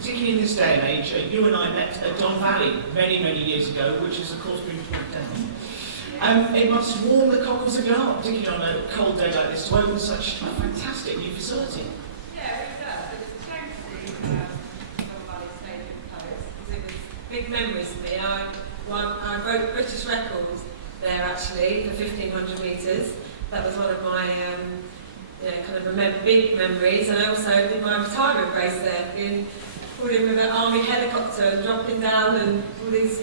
particularly in this day and age, you and I met at Don Valley many, many years ago, which has of course been torn down. It must warm the cockles of your heart, particularly on a cold day like this, to open such a fantastic new facility. Yeah, it does. It was a shame to see Don Valley Stadium closed, because it was big memories for me. I broke British records there actually for 1,500 metres. That was one of my kind of big memories, and I also did my retirement race there, being pulled in with an army helicopter and dropping down and all these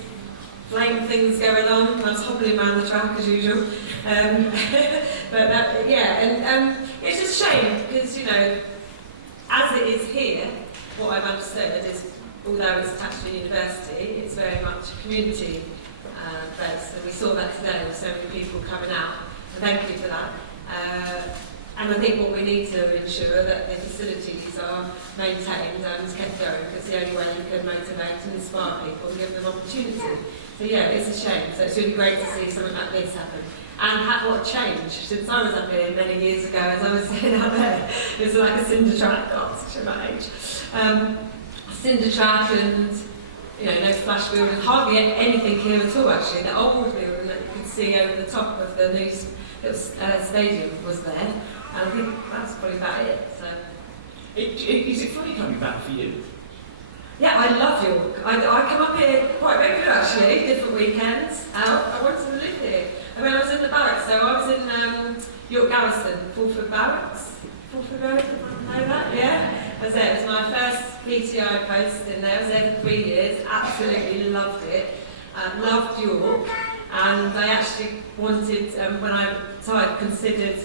flame things going on. I was hobbling around the track as usual. But it's just a shame because, you know, as it is here, what I've understood is, although it's attached to a university, it's very much community based, and we saw that today with so many people coming out, so thank you for that. And I think what we need to ensure that the facilities are maintained and kept going, because the only way you can motivate and inspire people and give them opportunity. So yeah, it's a shame. So it's really great to see something like this happen. And what a change since I was up here many years ago, as I was sitting out there. It was like a cinder track, such a my age. Cinder track and, you know, no splash building, hardly anything here at all actually. The old building that you could see over the top of the new stadium was there. And I think that's probably about it. So. Is it funny coming back for you? Yeah, I love York. I come up here quite regularly actually, different weekends out. I wanted to live here. I mean, I was in the barracks, so I was in York Garrison, Fulford Barracks. Fulford Road, know that? Yeah? I was there. It was my first PTI post in there. I was there for 3 years. Absolutely loved it. Loved York. And I actually wanted, when I retired, considered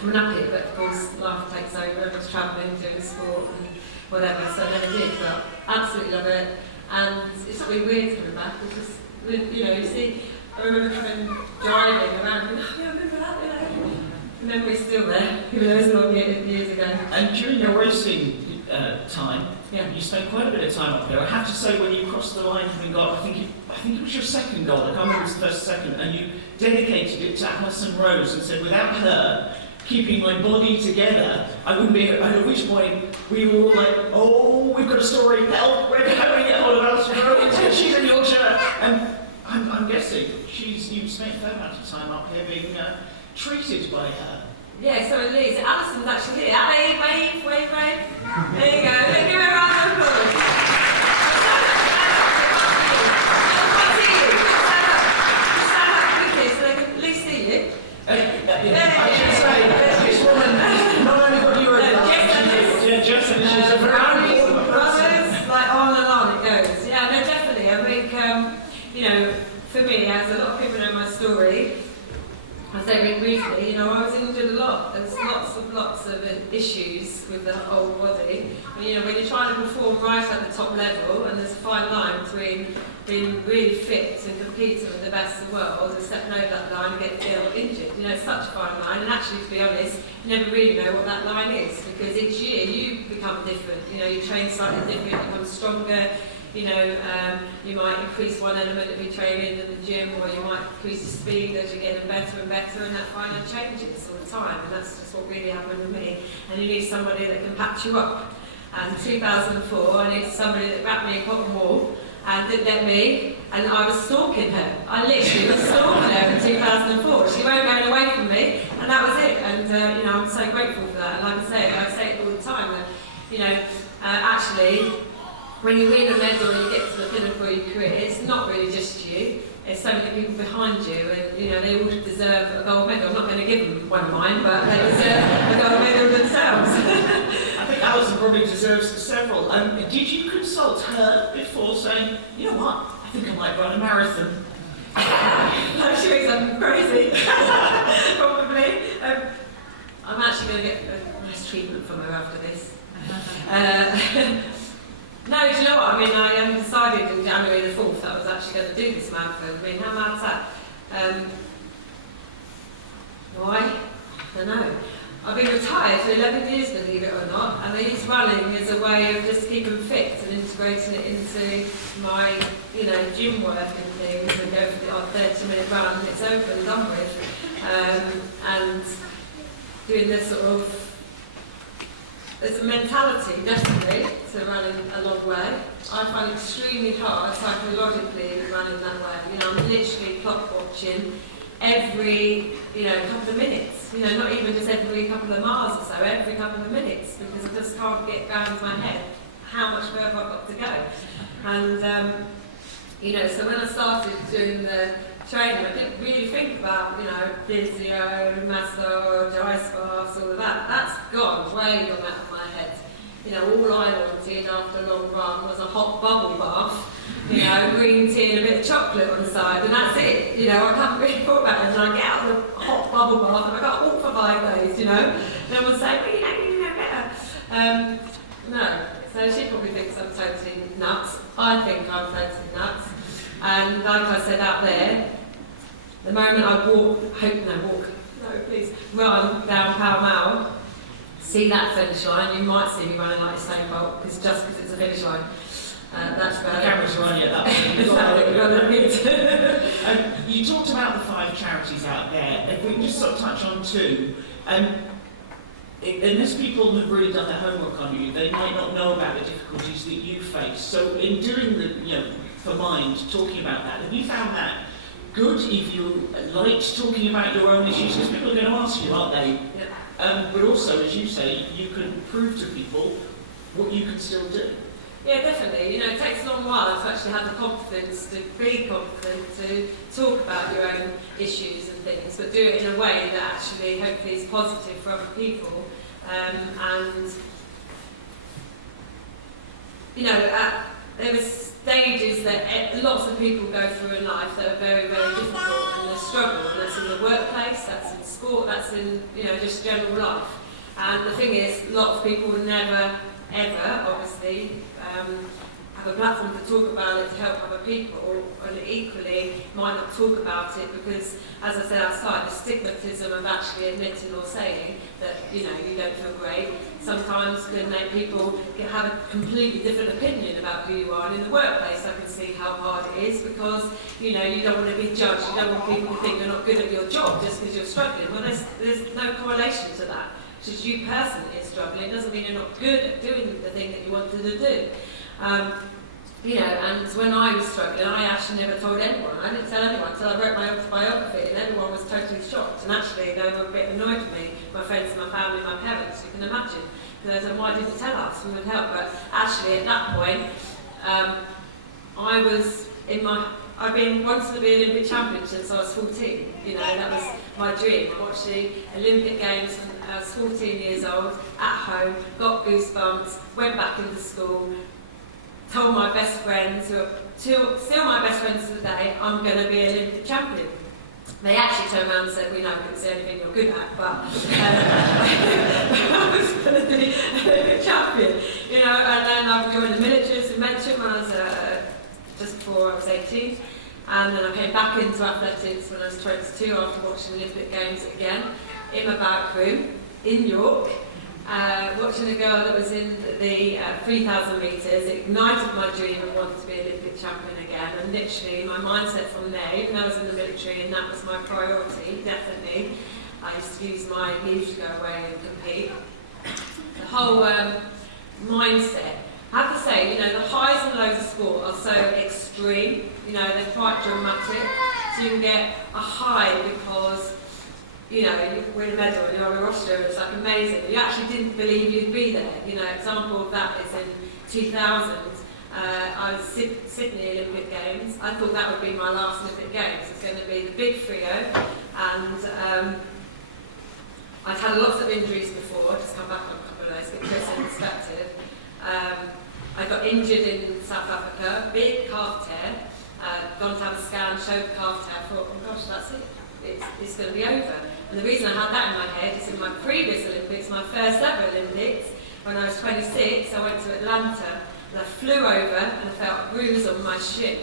coming up here, but of course life takes over. I was travelling, doing sport and whatever, so I never did, but absolutely love it. And it's something weird coming back because, you know, you see, I remember driving around and oh, yeah, I remember that, you know. The memory's still there, even though it's long years ago. And during your racing time, yeah, you spent quite a bit of time up there. I have to say, when you crossed the line having got, I think it was your second goal, I can't remember if it was the first or second, and you dedicated it to Alison Rose and said, without her keeping my body together, I wouldn't be here. And at which point we were all like, oh, we've got a story, help, we're going to get hold of Alison Rose, she's in Yorkshire. And I'm guessing you spent a fair amount of time up here being treated by her. Yeah, so at least Alison's actually here. Ali, wave. There you go. Let's give her a round of applause. Stand up quickly so they can at least see you. I should say, this woman, not only got you a she's a very important person. Like on and on it goes. Yeah, no, definitely. I think, you know, for me, as a lot of people know my story, I say very briefly, you know, I was injured a lot. There's lots of issues with the whole body. And, you know, when you're trying to perform right at the top level, and there's a fine line between being really fit and competing with the best of the world and stepping over that line and getting ill injured. You know, it's such a fine line. And actually, to be honest, you never really know what that line is, because each year you become different. You know, you train slightly different, you become stronger. You know, you might increase one element of your training in the gym, or you might increase your speed as you're getting better and better, and that fine line changes all the time, and that's just what really happened with me. And you need somebody that can patch you up. And in 2004, I needed somebody that wrapped me in cotton wool and didn't let me, and I was stalking her. I literally was stalking her in 2004. She weren't going away from me, and that was it. And, you know, I'm so grateful for that. And like I say it all the time, that, you know, actually, when you win a medal and you get to the pinnacle of your career, it's not really just you. There's so many people behind you, and you know they all deserve a gold medal. I'm not going to give them one of mine, but they deserve a gold medal themselves. I think Alison probably deserves several. Did you consult her before saying, you know what, I think I might run a marathon? I'm sure he's crazy. Probably. I'm actually going to get a nice treatment from her after this. No, do you know what? I mean, I decided in January the 4th that I was actually going to do this marathon. I mean, how mad's that? Why? I don't know. I've been retired for 11 years, believe it or not, and I use running as a way of just keeping fit and integrating it into my, you know, gym work and things, and go for the odd 30-minute run. It's over and done with. And doing this sort of there's a mentality, definitely, to running a long way. I find it extremely hard psychologically running that way. You know, I'm literally clock watching every, couple of minutes. Not even just every couple of miles or so, every couple of minutes, because I just can't get down to my head how much further I've got to go. And, so when I started doing the training, I didn't really think about, physio, massage, ice baths, all of that. That's gone, way gone out of my head. All I wanted after a long run was a hot bubble bath, green tea and a bit of chocolate on the side, and that's it. I can't really thought about it, and I get out of the hot bubble bath and I got walk for 5 days, No one's saying, well, you know better. No. So she probably thinks I'm totally nuts. I think I'm totally nuts. And like I said out there, the moment I run down Pall Mall, see that finish line, you might see me running like a Usain Bolt, just because it's a finish line. That's about the camera's on you at that point. You talked about the 5 charities out there. If we can just sort of touch on 2. Unless people have really done their homework on you, they might not know about the difficulties that you face. So in doing the, for Mind, talking about that, have you found that good if you liked talking about your own issues? Because people are going to ask you, aren't they? Yeah. But also, as you say, you can prove to people what you can still do. Yeah, definitely. It takes a long while to actually have the confidence to be confident, to talk about your own issues and things, but do it in a way that actually hopefully is positive for other people. There are stages that lots of people go through in life that are very, very difficult, and they struggle. And that's in the workplace, that's in sport, that's in just general life. And the thing is, lots of people never, ever, obviously, have a platform to talk about it, to help other people, and equally might not talk about it because, as I said outside, the stigmatism of actually admitting or saying that you don't feel great sometimes can make people have a completely different opinion about who you are. And in the workplace, I can see how hard it is because you don't want to be judged. You don't want people to think you're not good at your job just because you're struggling. Well, there's no correlation to that. Just you personally are struggling doesn't mean you're not good at doing the thing that you wanted to do. And when I was struggling, I actually never told anyone. I didn't tell anyone until I wrote my autobiography, and everyone was totally shocked. And actually, they were a bit annoyed with me, my friends, my family, my parents, you can imagine. Because they said, why didn't you tell us? We would help. But actually, at that point, I've been wanting to be Olympic champion since I was 14. That was my dream. I watched the Olympic Games when I was 14 years old, at home, got goosebumps, went back into school, told my best friends, who are still my best friends today, I'm going to be an Olympic champion. They actually turned around and said, we know we couldn't see anything you're good at, but I was going to be an Olympic champion. And then I joined the military, as I mentioned, when I was just before I was 18. And then I came back into athletics when I was 22 after watching the Olympic Games again, in my back room, in York. Watching a girl that was in the 3,000 metres, it ignited my dream of wanting to be Olympic champion again, and literally my mindset from there, even though I was in the military and that was my priority, definitely, I used to use my leave to go away and compete. The whole mindset, I have to say, the highs and lows of sport are so extreme, they're quite dramatic, so you can get a high because you win a medal and you're in Austria, it's like amazing. You actually didn't believe you'd be there. Example of that is in 2000, I was Sydney Olympic Games. I thought that would be my last Olympic Games. It's going to be the big trio, and I'd had lots of injuries before, just come back on a couple of those, get Chris in perspective. I got injured in South Africa, big calf tear, gone to have a scan, showed the calf tear, I thought, oh gosh, that's it. It's going to be over. And the reason I had that in my head is in my previous Olympics, my first ever Olympics, when I was 26, I went to Atlanta and I flew over and I felt a bruise on my shin.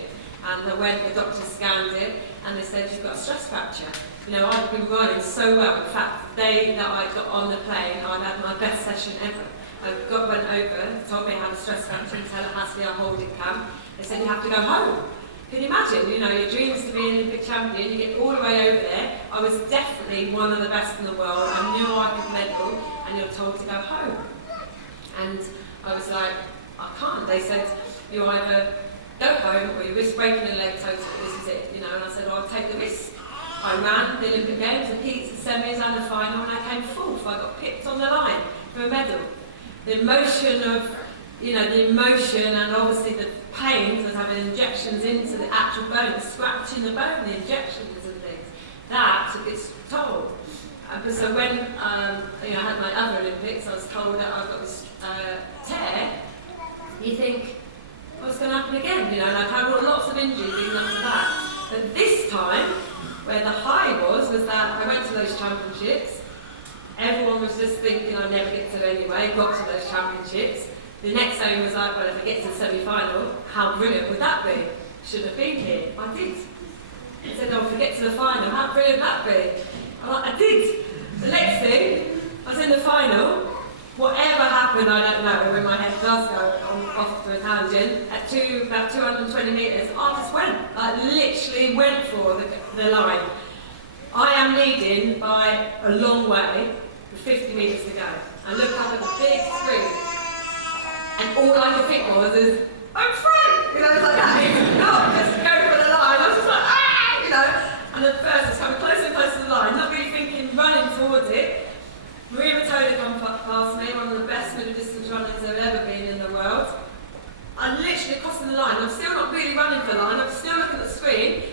And the doctor scanned it and they said, you've got a stress fracture. I'd been running so well. In fact, the day that I got on the plane, I'd had my best session ever. I went over, told me I had a stress fracture in Tallahassee, a holding camp. They said, you have to go home. Can you imagine, your dream is to be an Olympic champion, you get all the way over there. I was definitely one of the best in the world, I knew I could medal, and you're told to go home. And I was like, I can't. They said, you either go home or you risk breaking your leg totally, this is it, you know. And I said, well, I'll take the risk. I ran the Olympic Games, the heats, the semis and the final, and I came fourth. I got picked on the line for a medal. The emotion of, you know, the emotion and obviously the pains of having injections into the actual bone, scratching the bone, the injections and things, that took its toll. But so when you know, I had my other Olympics, I was told that I've got this tear. You think, what's going to happen again? You know, and I've had lots of injuries leading up to that. But this time, where the high was that I went to those championships. Everyone was just thinking I'd never get to it anyway, got to those championships. The next aim was like, well, if I get to the semi-final, how brilliant would that be? Should have been here. I did. I said, oh, if I get to the final, how brilliant would that be? I did. The next thing, I was in the final. Whatever happened, I don't know, when my head does go off to a tangent, at about 220 metres, I just went. I literally went for the line. I am leading by a long way, with 50 metres to go. I look up at the big screen, and all I could think is, I'm free! You know, it's like that. Not just go for the line. I was just like, ah! You know, and at first it's coming closer and closer to the line, not really thinking, running towards it. Maria Matola come past me, one of the best middle distance runners I've ever been in the world. I'm literally crossing the line. I'm still not really running for the line. I'm still looking at the screen.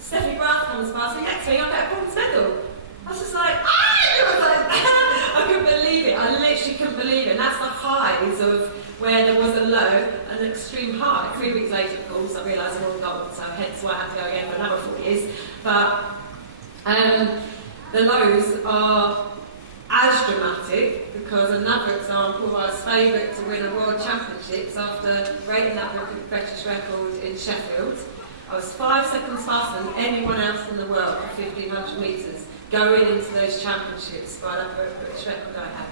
Stephanie Graff comes past me. Next thing, I get a bronze medal. I was just like, ah! I was like, I couldn't believe it. I literally couldn't believe it. And that's the highs of where there was a low and an extreme high. 3 weeks later, of course, I realised I won gold, so hence why I had to go again for another 4 years. But the lows are as dramatic, because another example, I was favourite to win a World Championships after breaking that British record in Sheffield. I was 5 seconds faster than anyone else in the world for 1500 metres going into those championships by that British record I had.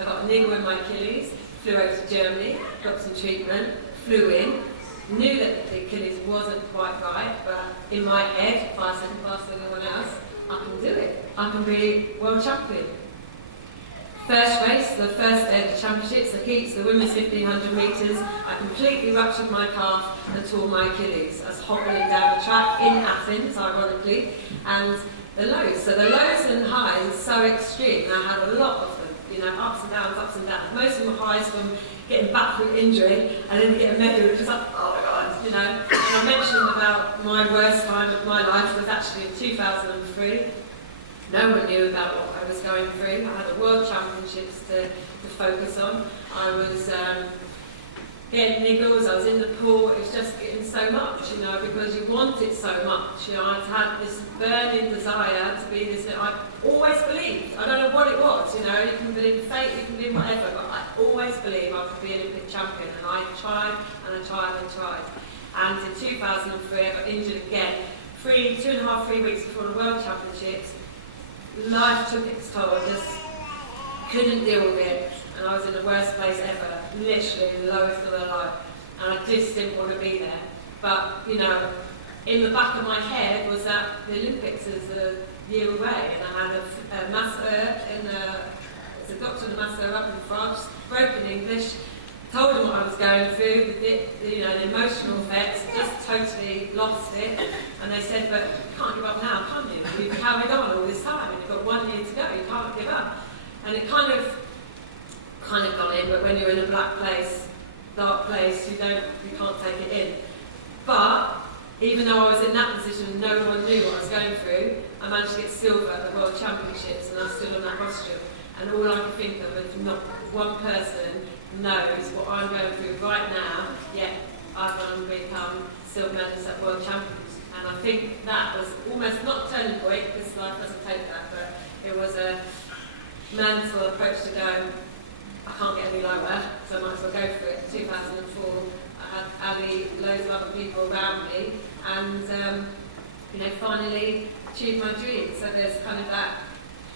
I got a niggle in my Achilles, flew over to Germany, got some treatment, flew in, knew that the Achilles wasn't quite right, but in my head, 5 seconds faster than anyone else, I can do it. I can be world champion. First race, the first day of the championships, the heats, the women's 1500 metres, I completely ruptured my calf and tore my Achilles. I was hobbling down the track in Athens, ironically, and the lows. So the lows and highs so extreme, I had a lot of them, you know, ups and downs, ups and downs. Most of them were highs from getting back from injury and then get a medal, which was like, oh my God, you know. And I mentioned about my worst time of my life was actually in 2003. No one knew about what I was going through. I had a World Championships to focus on. I was getting niggles, I was in the pool, it was just getting so much, you know, because you want it so much. You know, I'd had this burning desire to be this, I always believed, I don't know what it was, you know, you can believe in fate, you can believe in whatever, but I always believed I could be an Olympic champion, and I tried, and I tried, and I tried. And in 2003, I got injured again, 2.5, 3 weeks before the World Championships. Life took its toll, I just couldn't deal with it, and I was in the worst place ever, literally the lowest of my life, and I just didn't want to be there. But, you know, in the back of my head was that the Olympics is a year away, and I had a masseur, it's a doctor and a masseur up in France, broken English, told him what I was going through, the emotional effects, just totally lost it. And they said, but you can't give up now, can you? You've carried on all this time, and you've got 1 year to go, you can't give up. And it kind of got in, but when you're in a black place, dark place, you can't take it in. But even though I was in that position and no one knew what I was going through, I managed to get silver at the World Championships, and I'm still on that costume. And all I can think of is not one person knows what I'm going through right now, yet I've gone and become silver medalist at World Champions. And I think that was almost not a turning point, because life doesn't take that, but it was a mental approach to go, I can't get any lower, so I might as well go for it. In 2004, I had Ali, loads of other people around me, and finally achieved my dream. So there's kind of that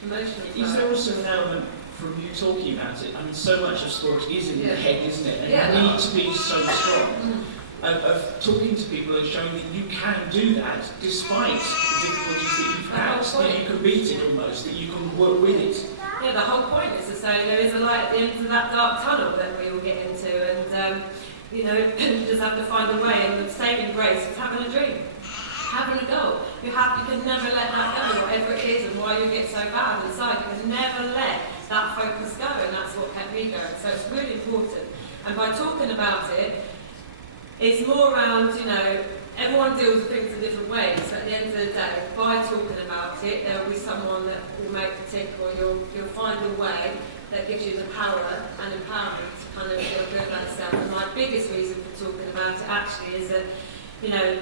emotional. Is there also an element from you talking about it? I mean, so much of sport is in the head, isn't it? And you need to be so strong. Of talking to people and showing that you can do that despite the difficulties that you've had, that you can beat it almost, that you can work with it. yeah, the whole point is to say there is a light at the end of that dark tunnel that we all get into, and you know, you just have to find a way. And the saving grace is having a dream, having a goal. You can never let that go, whatever it is, and why you get so bad inside. You can never let that focus go, and that's what kept me going. So it's really important. And by talking about it, it's more around, you know, everyone deals with things in different ways. So at the end of the day, by talking about it, there will be someone that will make the tick, or you'll find a way that gives you the power and empowerment to kind of feel good about yourself. And my biggest reason for talking about it actually is that, you know,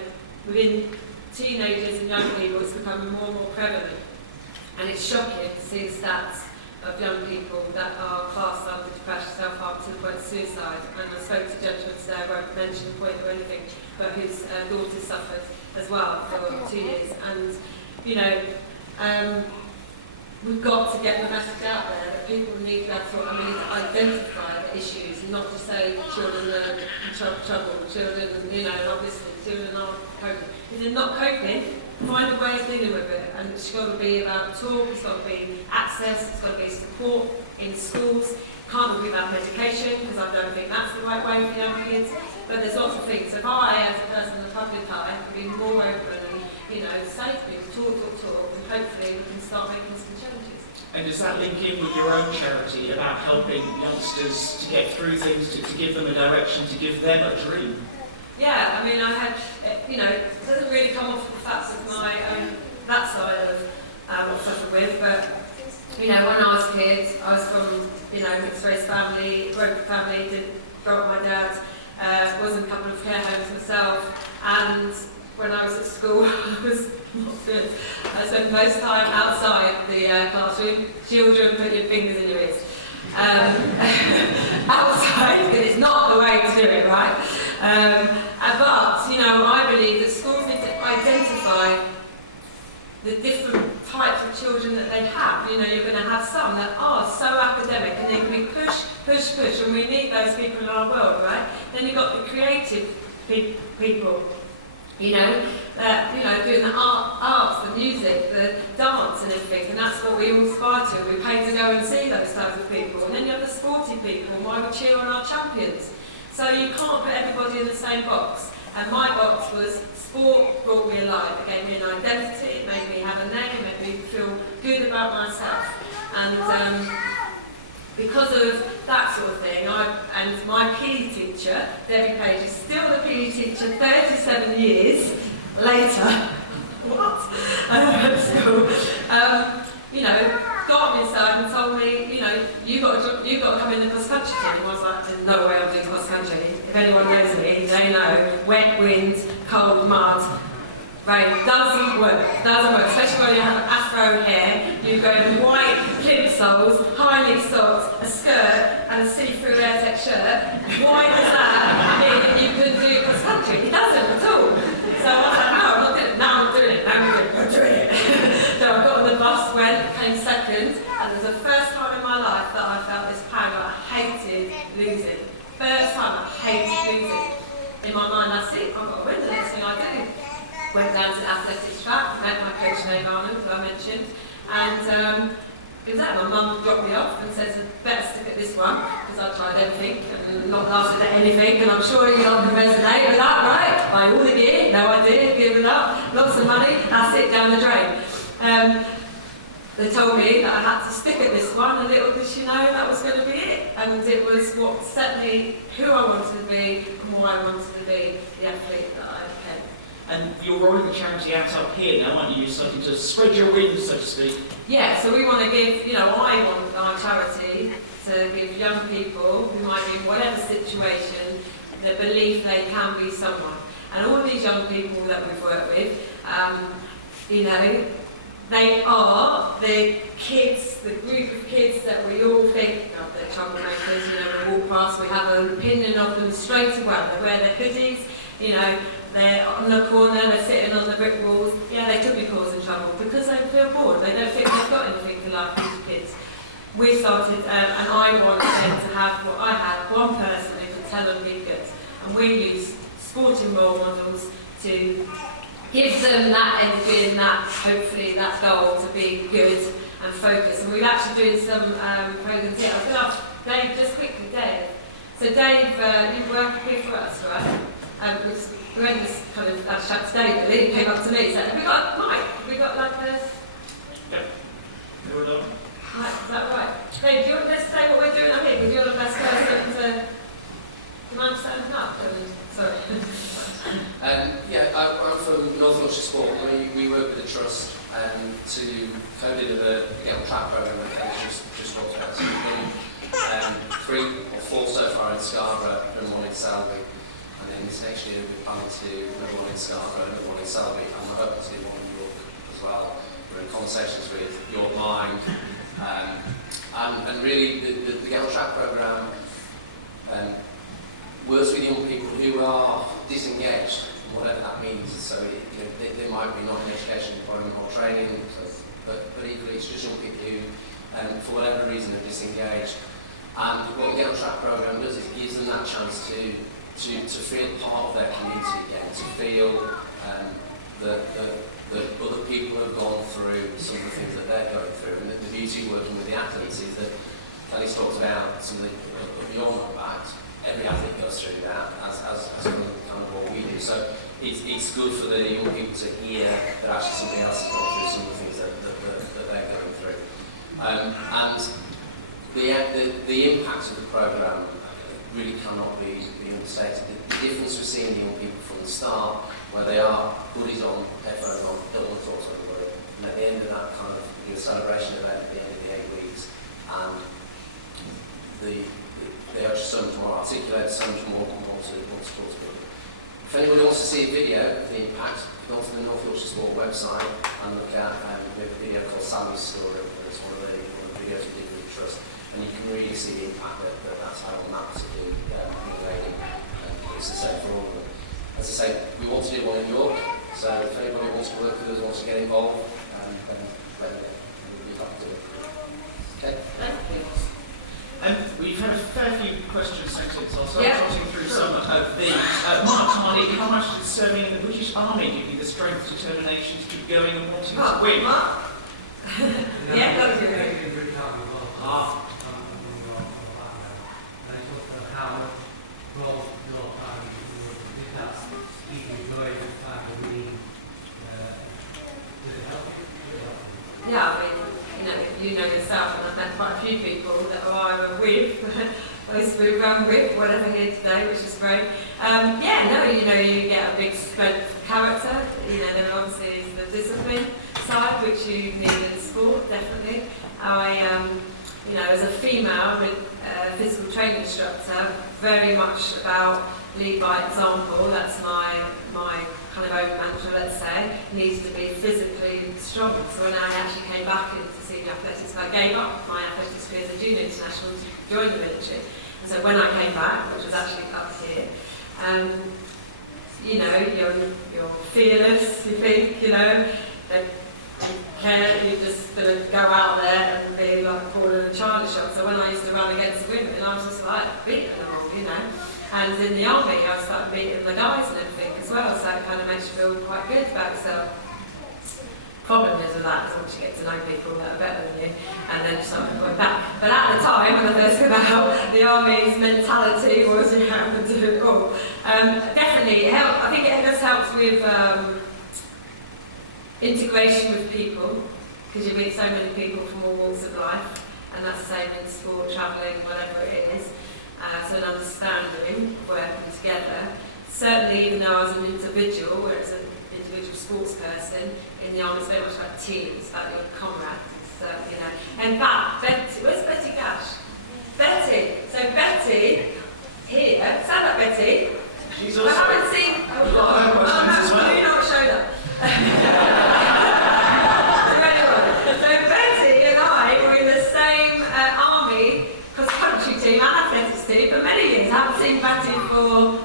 within teenagers and young people, it's becoming more and more prevalent. And it's shocking to see the stats of young people that are classed under depression, self-harm to the point of suicide. And I spoke to gentlemen today, I won't mention the point or anything, but whose daughter suffered as well for 2 years. And, you know, we've got to get the message out there that people need to identify the issues, and not to say children are in trouble, children, you know, obviously children aren't coping. If they're not coping, find a way of dealing with it. And it's got to be about talk, it's got to be access, it's got to be support in schools. Can't be about medication, because I don't think that's the right way for young kids. But there's lots of things. If I, as a person in the public eye, can be more open and, you know, say to people, talk, and hopefully we can start making some changes. And does that link in with your own charity about helping youngsters to get through things, to give them a direction, to give them a dream? Yeah, I mean, I had, you know, it doesn't really come off the facts of my own, that side of what I suffered with, but, you know, when I was a kid, I was from, you know, mixed race family, broken family, didn't grow up with my dad, was in a couple of care homes myself, and when I was at school, I was not good. I spent most time outside the classroom, children put your fingers in your ears. Outside, because it's not the way to do it, right? But, you know, I believe that schools need to identify the different types of children that they have. You know, you're going to have some that are so academic and they can be push, and we need those people in our world, right? Then you've got the creative people, you know, doing the arts, the music, the dance and everything, and that's what we all aspire to. We pay to go and see those types of people. And then you have the sporty people, and why we cheer on our champions. So you can't put everybody in the same box. And my box was sport brought me alive. It gave me an identity, it made me have a name, it made me feel good about myself. And because of that sort of thing, and my PE teacher, Debbie Page, is still the PE teacher 37 years later. What? So, you know, got me inside and told me, you know, you got to come in the cross country team. I was like, there's no way I'm doing cross country. If anyone knows me, they know wet wind, cold mud, rain doesn't work. Especially when you have afro hair. You go in white plimsolls, high knee socks, a skirt, and a see-through Airtech shirt. Why does that mean that you can do cross country? It doesn't at all. So I was like, no, I'm not doing it. Now I'm doing it. I'm doing it. So I got on the bus, came second, and it was the first time in my life that I felt this power. I hated losing. First time I hated losing. In my mind, that's it. I've got to win the next thing I do. Went down to the athletics track, met my coach Nate Arnold, who I mentioned, and it was that my mum dropped me off and said, better stick at this one, because I tried everything and not lasted at anything, and I'm sure you all can resonate with that, right? Buy all the gear, no idea, give it up, lots of money, that's it, down the drain. They told me that I had to stick at this one, and little did she know that was going to be it. And it was what set me who I wanted to be and why I wanted to be the athlete that I became. And you're rolling the charity out up here now, aren't you? You're starting to spread your wings, so to speak. Yeah, so we want to give, you know, I want our charity to give young people who might be in whatever situation the belief they can be someone. And all these young people that we've worked with, you know, they are the kids, the group of kids that we all think, oh, they're troublemakers, you know, we walk past, we have an opinion of them straight away. They wear their hoodies, you know, they're on the corner, they're sitting on the brick walls. Yeah, they could be causing trouble because they feel bored. They don't think they've got anything to life, these kids. We started, and I wanted them to have what I had, one person who could tell them be good. And we use sporting role models to give them that energy and that, hopefully, that goal to be good. and focus. And we're actually doing some programs here. I was going to ask Dave, just quickly, Dave. So Dave, you work here for us, right? We went this kind of chat today, really. He came up to me and said, have we got a mic? Have we got like a... Yep. You're done. Right, is that right? Dave, do you want to say what we're doing up here? Because you're the best person to... Do you mind standing up? Sorry. I'm from North Yorkshire Sport. We work with the Trust to co-deliver the track programme that Kelly's just talked about. So we've done 3 or 4 so far in Scarborough and 1 in Selby. And then this next year we're planning to do another 1 in Scarborough, another 1 in Selby, and we're hoping to do 1 in York as well. We're in conversations with York Mind. And really the Gale Track programme works with young people who are disengaged, whatever that means. So they might be not in education, employment or training, but equally it's just young people who, for whatever reason, are disengaged. And what the Gale Track programme does is it gives them that chance to feel part of their community again, to feel that other people have gone through some of the things that they're going through. And the beauty of working with the athletes is that Kelly's talked about some of your backed. Every athlete goes through that, as kind of what we do. So it's good for the young people to hear that actually somebody else has gone through some of the things that they're going through. And the impact of the programme really cannot be understated. The difference we've seen in young people from the start, where they are hoodies on, headphones on, don't want to talk to anybody, and at the end of that kind of celebration event at the end of the 8 weeks, and they are just so much more articulate, so much more to talk to people. If anybody wants to see a video of the impact, go to the North Yorkshire Sport website and look at we have a video called Sally's Story, and it's one of the videos we did with the Trust, and you can really see the impact that's had on that particular young lady. It's the same for all of them. As I say, we want to do 1 in York, so if anybody wants to work with us, wants to get involved, then let me know. We'll be happy to do it. Okay? Thank you. We've had a fair few questions sent in, so I'll start trotting through some of these. Mark Harney, how much did serving in the British Army give you the strength, determination to keep going and wanting to win? Mark? Yeah, that's good. Yeah, I mean, you know yourself, and I've met quite a few people that are either with, with, whatever here today, which is great. You get a big strength of character. There obviously is the discipline side, which you need in sport, definitely. As a female with a physical training instructor, very much about lead by example. That's my kind of own mantra, let's say, needs to be physically strong. So when I actually came back into senior athletics, I gave up my athletics career as a junior international to join the military. And so when I came back, which was actually up here, you're fearless, you think, you care, you're just going to go out there and be like calling a Charlie shot. So when I used to run against the women, I was just like beating them all, And in the army, I started beating the guys and everything as well, so it kind of makes you feel quite good about yourself. Problem is with that is once you get to know people that are better than you, and then you start going back. But at the time, when I first came out, the army's mentality was you have to do it all. Definitely, it helped. I think it just helps with integration with people, because you meet so many people from all walks of life, and that's the same in sport, travelling, whatever it is. So an understanding, working together. Certainly, even though I was an individual, whereas an individual sports person, in the army it's very much about teams, about your comrades. In fact, Betty, where's Betty Gash? Betty. So Betty, here, stand up, Betty. She's also... I haven't seen... Oh, God. Do not show that. So Betty and I were in the same army cross-country team and athletics team for many years. I haven't seen Betty for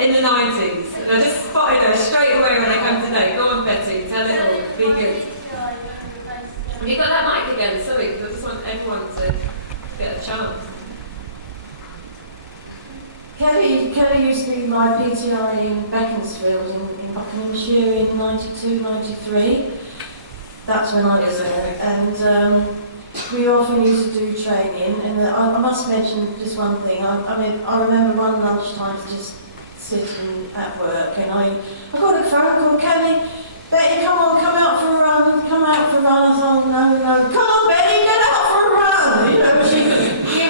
in the 90s. And I just spotted her straight away when I come today. Go on, Betty, tell it all. Be good. Have you got that mic again? Sorry, because I just want everyone to get a chance. Kelly used to be my PTI in Beaconsfield in Buckinghamshire in 92, 93. That's when I was there, and we often used to do training. And I must mention just one thing. I remember one lunchtime just sitting at work, and I got a phone call, Kelly, Betty, come on, come out for a run, come out for a run. I thought, no, come on, Betty, get out for a run. You know, she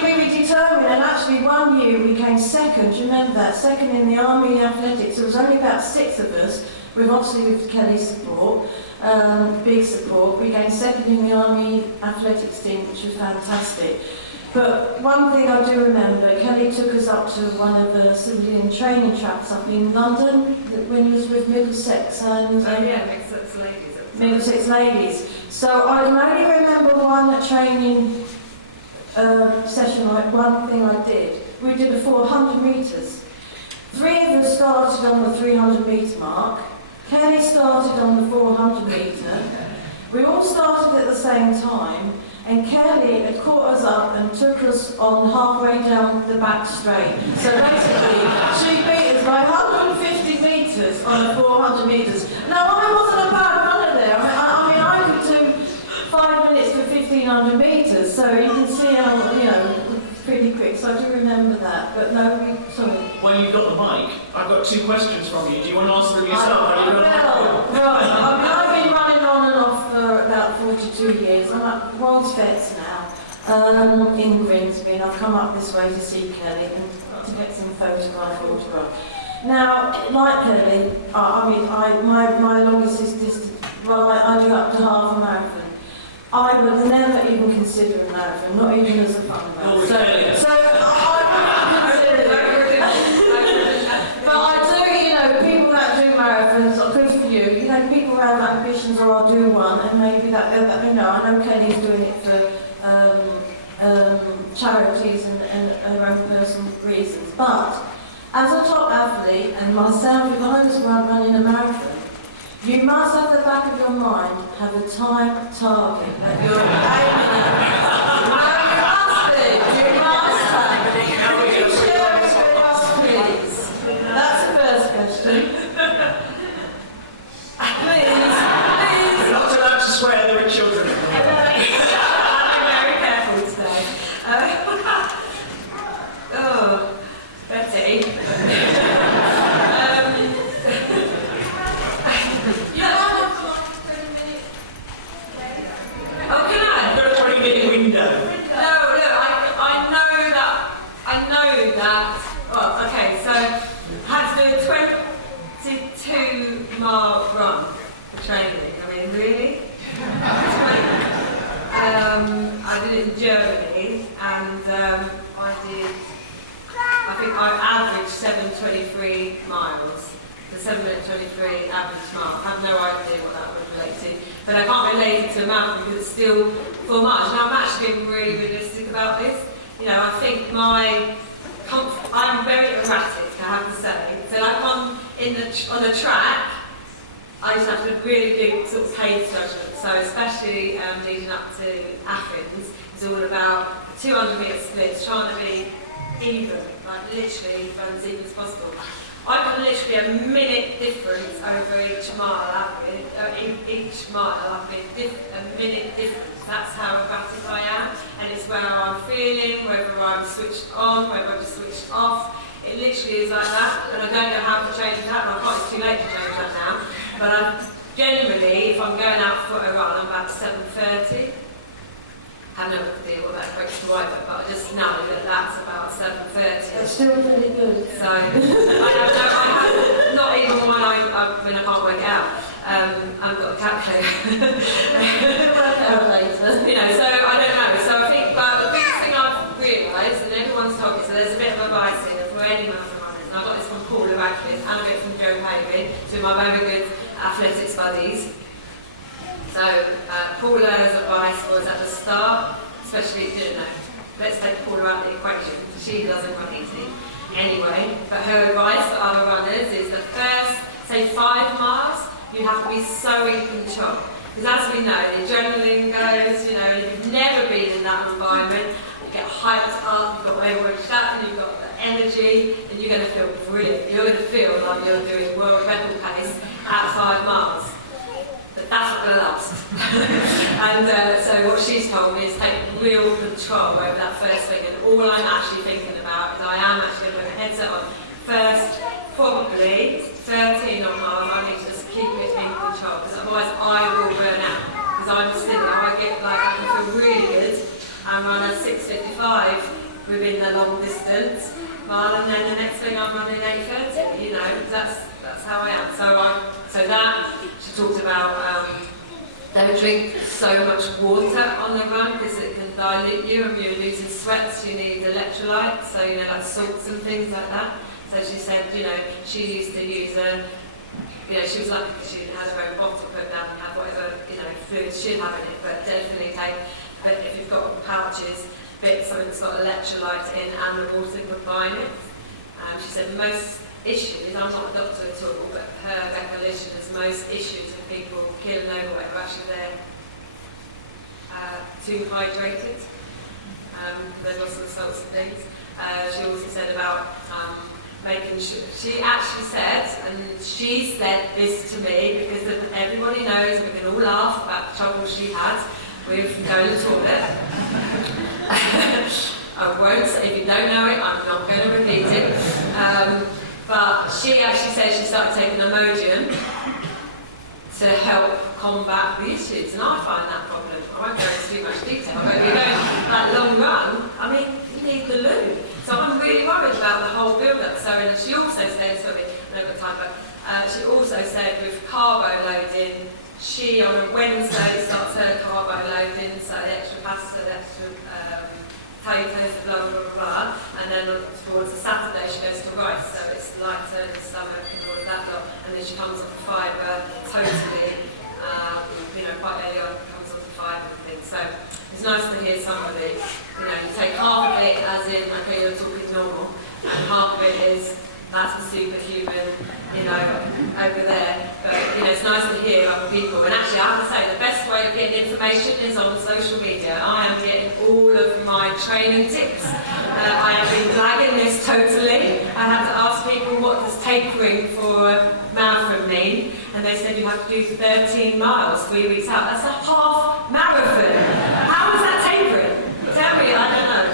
made me determined. And actually, one year we came second. Do you remember that? Second in the army athletics. There was only about 6 of us, obviously with Kelly's support, big support. We came second in the army athletics team, which was fantastic. But one thing I do remember, Kelly took us up to one of the civilian training tracks up in London when he was with Middlesex and Middlesex ladies. Middlesex ladies. So I only remember one training session. One thing I did. We did the 400 metres. 3 of us started on the 300 metre mark. Kelly started on the 400 metre. We all started at the same time. And Kelly had caught us up and took us on halfway down the back straight. So basically, she beat us by 150 metres on the 400 metres. Now, I wasn't a bad runner there. I could do 5 minutes for 1,500 metres. So you can see how, it's pretty quick. So I do remember that. But no, sorry. When you've got the mic, I've got 2 questions from you. Do you want to answer them yourself? I've been running on and off for about 42 years. I'm at World's Vets now, in Grimsby, and I've come up this way to see Kelly and to get some photograph. Now, like Kelly, my longest distance, I do up to half a marathon. I would never even consider a marathon, not even as a fun run. So I wouldn't consider it. But I do, people that do marathons, good for you. People have ambitions, or I'll do one, and maybe that, I know Kelly's doing it for charities and her own personal reasons. But as a top athlete, and myself, if I was running a marathon, you must at the back of your mind have a time target that you're aiming at. You must have. Can you share it with us, please? That's the first question. Please. You're not allowed to swear, there are children. I'm very careful today. Betty. Mile run for training. I mean, really? I did it in Germany, and I think I averaged 7:23 miles. The 7:23 average mile. I have no idea what that would relate to, but I can't relate it to a marathon because it's still for much. Now, I'm actually being really realistic about this. I think I'm very erratic, I have to say. So like on the track, I just have to really do sort of pace judgment. So especially leading up to Athens, it's all about 200 metre splits, trying to be even, like literally as even as possible. I've got literally a minute difference over each mile average. Each mile I've been a minute difference. That's how erratic I am, and it's where I'm feeling, whether I'm switched on, whether I'm switched off. It literally is like that, and I don't know how to change that. And it's too late to change that now. But generally, if I'm going out for a run, I'm about 7:30. I have no idea what that equates to either, but I just know that that's about 7:30. That's still really good. So I have not even when I can't work it out. I've got a calculator. So I don't know. So I think, but the biggest thing I've realised, and everyone's told me, so there's a bit of advice here for any marathon runners, and I got this from Paula Radcliffe and a bit from Joe Pavin, two of my very good athletics buddies. So Paula's advice was at the start, especially, let's take Paula out of the equation. She doesn't run easy anyway, but her advice for other runners is the first, say 5 miles, you have to be so in control. Because as we know, the adrenaline goes, if you've never been in that environment, you get hyped up, you've got Wayward Chapman, you've got the energy, and you're going to feel brilliant. You're going to feel like you're doing world record pace at 5 miles. The that's not going to last. And so what she's told me is take real control over that first thing, and all I'm actually thinking about is I am actually going to put a headset on. First, probably 13 on miles, I need to just keep it in control, because otherwise I will burn out. Because I'm silly, I get like, I can feel really good, and run a 6:55 within the long distance mile, and then the next thing I'm running 8:30, you know, that's how I am. So that, she talked about don't drink so much water on the run because it can dilute you and you're losing sweats, you need electrolytes, so you know, like salts and things like that. So she said, you know, she used to use you know, she was lucky because she had her own bottle put down and have whatever, you know, fluid she'd have in it, but definitely take, if you've got pouches, something that's got electrolyte in and the water combine it. She said most issues, I'm not a doctor at all, but her recollection is most issues of people killing over whatever, actually they're too hydrated. There's lots of salts and things. She also said about making sure, she actually said, and she said this to me because everybody knows, we can all laugh about the trouble she had with going to the toilet. I won't say, if you don't know it, I'm not going to repeat it. But she actually said she started taking Imodium to help combat the issues, and I find that problem. I won't go into too much detail, but if you're going that long run, I mean, you need the loo. So I'm really worried about the whole build-up. So, and she also said, sorry, I don't have time, but she also said with carbo loading, she on a Wednesday starts her carbo loading, so the extra pasta, the extra potatoes, blah, blah, blah, blah, and then towards the Saturday she goes to rice, so it's lighter in the stomach and all of that lot, and then she comes off the fibre totally, you know, quite early on comes off the fibre and things. So it's nice to hear somebody, you know, you take half of it as in, okay, you're talking normal, and half of it is, that's the superhuman, you know, over there. But, you know, it's nice to hear other people. And actually, I have to say, the best way of getting information is on social media. I am getting all of my training tips. I have been blagging this totally. I had to ask people what does tapering for a marathon mean, and they said you have to do 13 miles 3 weeks out. That's a half marathon. How is that tapering? Tell me, I don't know.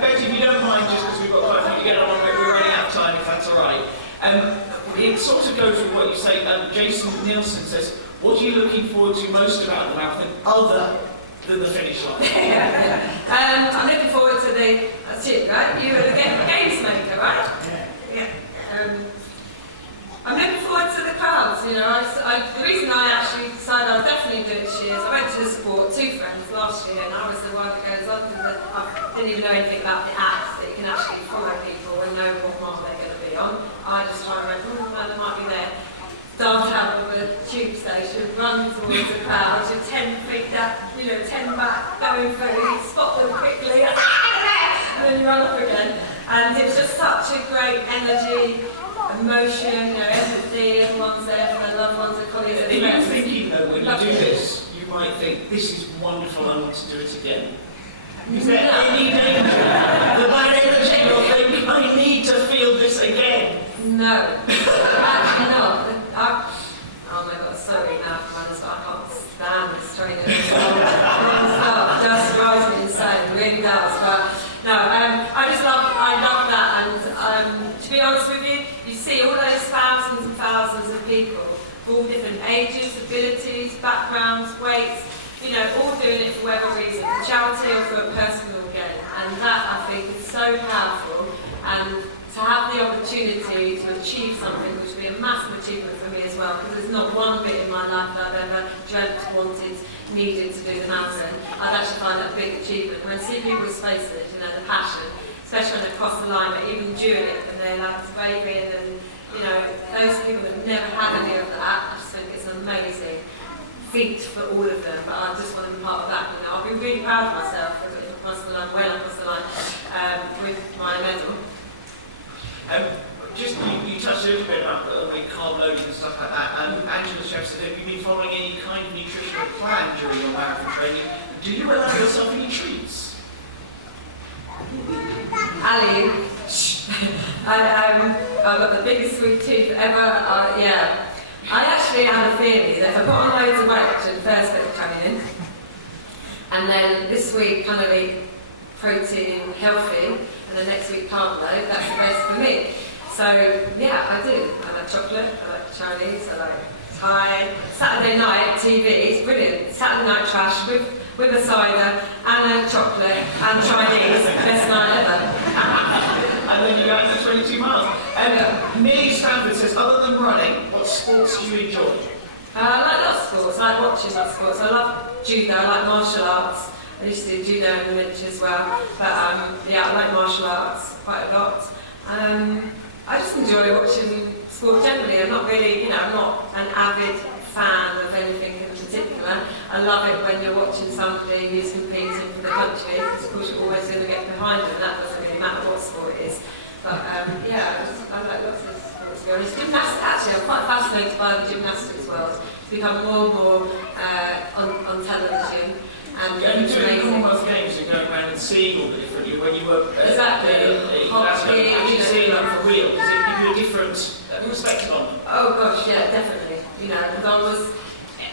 Betty, if you don't mind, just because we've got quite a few to get on, we're running out of time, if that's all right. It sort of goes with what you say. Jason Nielsen says, what are you looking forward to most about the marathon, other than the finish line? I'm looking forward to that's it, right? You were the games maker, right? Yeah. I'm looking forward to the crowds, you know. The reason I actually decided I'd definitely do it this year is I went to support two friends last year, and I was the one that goes up, and I didn't even know anything about the apps that you can actually follow people and know what mile they're going to be on. I just tried and went, they might be there. Dart out of the tube station, run towards the crowd, you're 10 feet down, you know, 10 back, going through, spot them quickly, and then you run up again. And it's just such a great energy, emotion, you know, empathy, everyone's there for their loved ones and colleagues. Are you thinking, though, when you do this, you might think, this is wonderful, I want to do it again? Is there any danger that that energy will think, I need to feel this again? No, actually not. Oh my God, sorry now for runners, but I can't stand this training. It just drives me insane, really does. But no, I love that, and to be honest with you, you see all those thousands and thousands of people, all different ages, abilities, backgrounds, weights, you know, all doing it for whatever reason, for charity or for a personal gain, and that I think is so powerful, and to have the opportunity to achieve something which would be a massive achievement for me as well, because there's not one bit in my life that I've ever dreamt, wanted, needed to do the mountain. I'd actually find that a big achievement. When I see people's faces, you know, the passion, especially when they cross the line, but even during it, and they're like waving, and you know, those people that never had any of that, I just think it's an amazing feat for all of them. But I just want to be part of that. You know, I'll be really proud of myself if I cross the line, when I cross the line with my medal. Just you touched a little bit about the carb loading and stuff like that. Angela's chef said, have you been following any kind of nutritional plan during your marathon training? Do you allow yourself any treats? Ali, I've got the biggest sweet tooth ever. Yeah. I actually had a theory that if I put on loads of weight in the first bit of training, and then this week kind of eat protein healthy, and the next week carb load, that's the best for me. So yeah, I do. I like chocolate, I like Chinese, I like Thai. Saturday night TV, it's brilliant. Saturday night trash with a cider and a chocolate and Chinese, best night ever. And then you go out for 22 miles. Millie Stanford says, other than running, what sports do you enjoy? I like lots of sports. I like watching lots of sports. I love judo. I like martial arts. I used to do judo in the village as well. But yeah, I like martial arts quite a lot. I just enjoy watching sport generally. I'm not really, I'm not an avid fan of anything in particular. I love it when you're watching somebody who's competing for the country, because of course you're always going to get behind them. That doesn't really matter what sport it is. But yeah, I like lots of sports. Gymnastics, actually, I'm quite fascinated by the gymnastics world. It's become more and more on television. And you do the Commonwealth Games and going around and seeing all the different, when you were exactly. Hockey, actually seeing that for real, because it gives you a different perspective on them. Oh gosh, yeah, definitely. Because I was,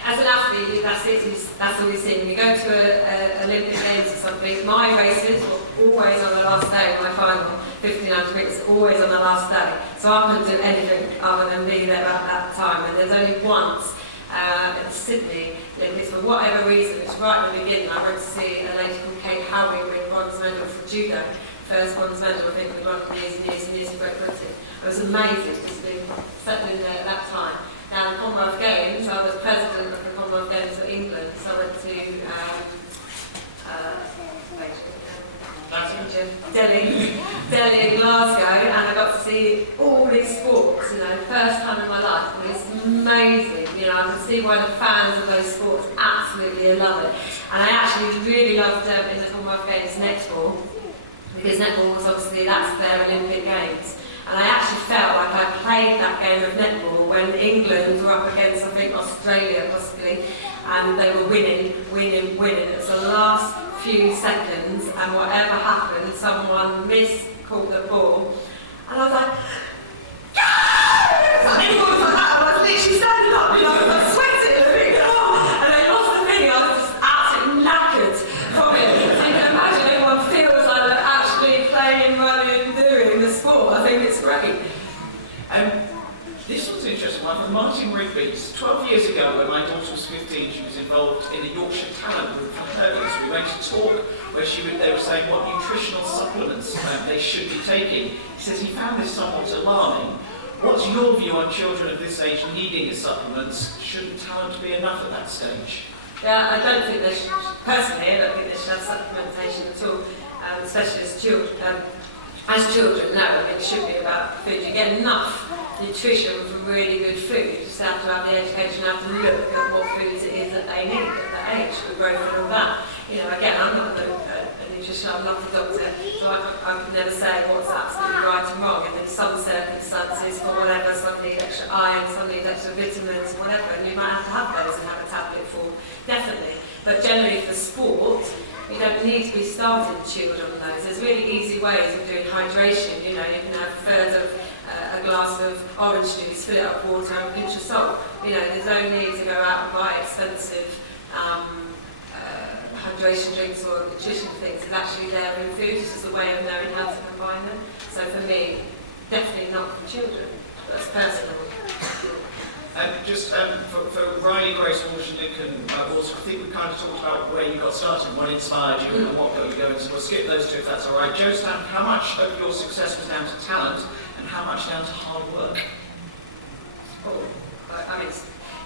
as an athlete, that's all you see. When you go to an Olympic Games or something, my races were always on the last day, my final 1500 metres, always on the last day. So I couldn't do anything other than be there at that time. And there's only once in Sydney Olympics, for whatever reason, it's right at the beginning, I went to see a lady called Kelly Holmes win bronze medal for judo. First bronze medal, I think, we won for years and years and years in Great Britain. It was amazing just being settled in there at that time. Now, the Commonwealth Games, I was president of the Commonwealth Games for England, so I went to Delhi, Glasgow, and I got to see all these sports, first time in my life, and it's amazing. I can see why the fans of those sports absolutely love it. And I actually really loved in the Commonwealth Games netball, because netball was obviously, that's their Olympic Games. And I actually felt like I played that game of netball when England were up against, I think, Australia possibly, and they were winning. It was the last few seconds, and whatever happened, someone caught the ball, and I was like, yeah! And everyone was like that, and I was literally standing up, I was sweating, and they lost the thing, I was just absolutely knackered from it. So you can imagine everyone feels like they're actually playing, running, doing the sport. I think it's great. This one's an interesting one from Martin Rigby's. 12 years ago, when my daughter was 15, she was involved in a Yorkshire talent group for hers. We went to talk where they were saying what nutritional supplements they should be taking. He says he found this somewhat alarming. What's your view on children of this age needing the supplements? Shouldn't talent be enough at that stage? Yeah, I don't think they should, personally, I don't think they should have supplementation at all, especially as children. As children, no, it should be about food. You get enough nutrition from really good food. You just have to have the education, have to look at what foods it is that they need at that age, the growth and all that. Again, I'm not a nutrition, I'm not a doctor, so I can never say what's absolutely right and wrong. And in some circumstances, for whatever, some need extra iron, some need extra vitamins, whatever, and you might have to have those and have a tablet for, definitely. But generally for sport, you don't need to be starting children on those. There's really easy ways of doing hydration. You can have a third of a glass of orange juice, fill it up with water and a pinch of salt. There's no need to go out and buy expensive hydration drinks or nutrition things. It's actually there in food. It's just a way of knowing how to combine them. So for me, definitely not for children. That's personal. Just for Riley, Grace, Walsh and Lincoln, also, I think we kind of talked about where you got started, what inspired you and what got you going, so we'll skip those two if that's all right. Joe Stamp, how much of your success was down to talent and how much down to hard work?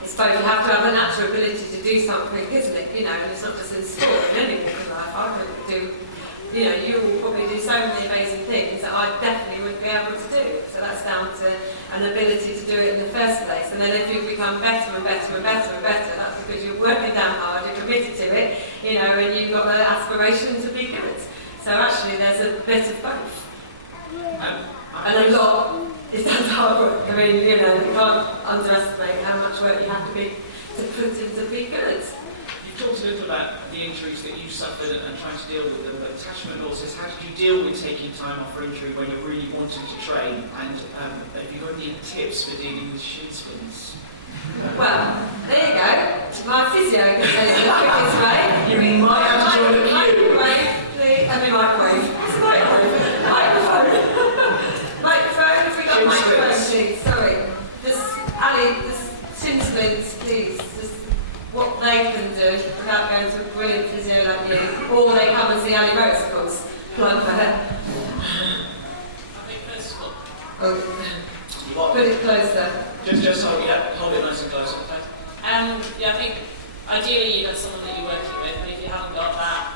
It's both. You have to have a natural ability to do something, isn't it? And it's not just in sport, in any walk of life. I couldn't do, you will probably do so many amazing things that I definitely wouldn't be able to do. So that's down to an ability to do it in the first place. And then if you become better and better and better and better, that's because you're working down hard, you're committed to it, and you've got the aspiration to be good. So actually there's a bit of both. And a lot is down to hard work. You can't underestimate how much work you have to put in to be good. You talked a little about the injuries that you suffered and trying to deal with them, but Attachment Law says, how did you deal with taking time off for injury when you're really wanting to train? And have you got any tips for dealing with shin splints? Well, there you go. My physio can tell you the quickest way. You might have to join the queue. Microwave, please. I mean microwave. It's a microwave. Microphone. Microphone, if we got a microphone, please. Sorry. Just, Ali, just Simpsons, please. Just what they can do without going to a brilliant physio like you. Or they come and see Ali Rose, of course. Plug for her. Oh, put it closer. Just hold it nice and close. Okay. Yeah, I think ideally you have someone that you're working with, but if you haven't got that,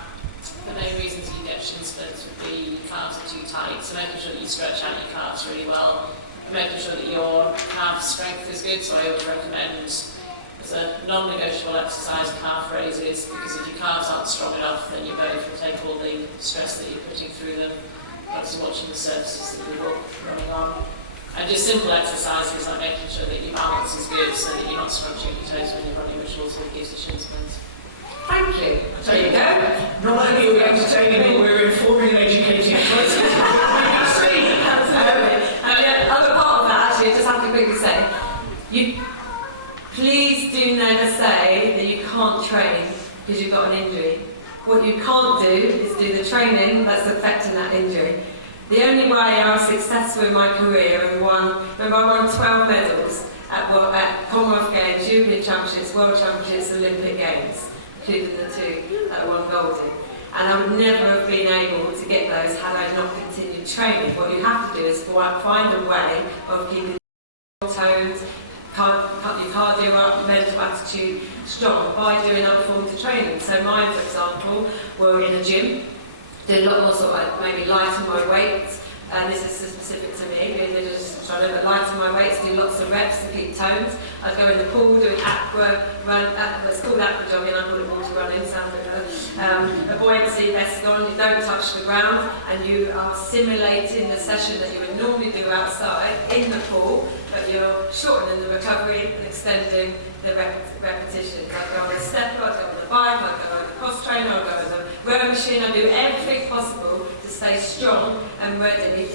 the main reasons you get shin splints would be your calves are too tight, so making sure that you stretch out your calves really well, making sure that your calf strength is good, so I would recommend as a non-negotiable exercise calf raises, because if your calves aren't strong enough, then your bones will take all the stress that you're putting through them, obviously watching the surfaces that you're running on. And just simple exercises like making sure that your balance is good so that you're not scrunching your toes when you're running, which also gives you shin splints. Thank you. There you go. Not only are we entertaining, but we're informing and educating. Absolutely. And the other part of that, actually, I just have to quickly say, please do never say that you can't train because you've got an injury. What you can't do is do the training that's affecting that injury. The only way I was successful in my career and remember I won 12 medals at Commonwealth Games, European Championships, World Championships, Olympic Games, including the two that I won gold in. And I would never have been able to get those had I not continued training. What you have to do is find a way of keeping your tones, your cardio up, mental attitude strong by doing other forms of training. So mine, for example, were in a gym. Did a lot more sort of like maybe lighten my weights, and this is specific to me, really just trying to lighten my weights, do lots of reps to keep tones. I'd go in the pool doing aqua run, it's called aqua jogging, I call it water running, sounds a bit better. A buoyancy vest on, you don't touch the ground, and you are simulating the session that you would normally do outside in the pool, but you're shortening the recovery and extending the repetitions. I'd go on a stepper, I'd go on the bike, I'd go on the cross trainer, I'd go on the rowing machine, I do everything possible to stay strong and ready